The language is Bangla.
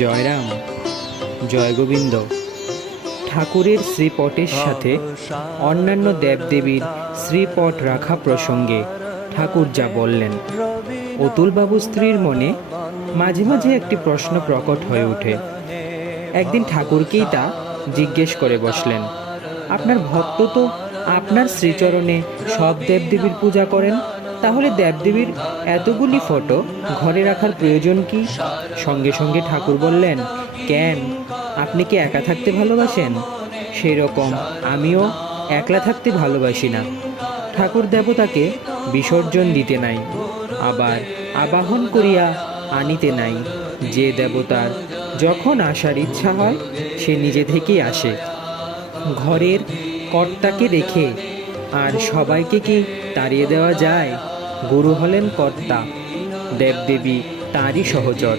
জয়রাম, জয় গোবিন্দ। ঠাকুরের শ্রীপটের সাথে অন্যান্য দেবদেবীর শ্রীপট রাখা প্রসঙ্গে ঠাকুর যা বললেন, অতুলবাবু স্ত্রীর মনে মাঝে মাঝে একটি প্রশ্ন প্রকট হয়ে ওঠে। একদিন ঠাকুরকেই তা জিজ্ঞেস করে বসলেন, আপনার ভক্ত তো আপনার শ্রীচরণে সব দেবদেবীর পূজা করেন, তাহলে দেবদেবীর এতগুলি ফটো ঘরে রাখার প্রয়োজন কি? সঙ্গে সঙ্গে ঠাকুর বললেন, কেন, আপনি কি একা থাকতে ভালোবাসেন? সেই রকম আমিও একলা থাকতে ভালোবাসি না। ঠাকুর দেবতাকে বিসর্জন দিতে নাই, আবার আবাহন করিয়া আনিতে নাই। যে দেবতার যখন আসার ইচ্ছা হয় সে নিজে থেকেই আসে। ঘরের কর্তাকে রেখে আর সবাইকে কি তাড়িয়ে দেওয়া যায়? গুরু হলেন কর্তা, দেবদেবী তাঁরই সহচর।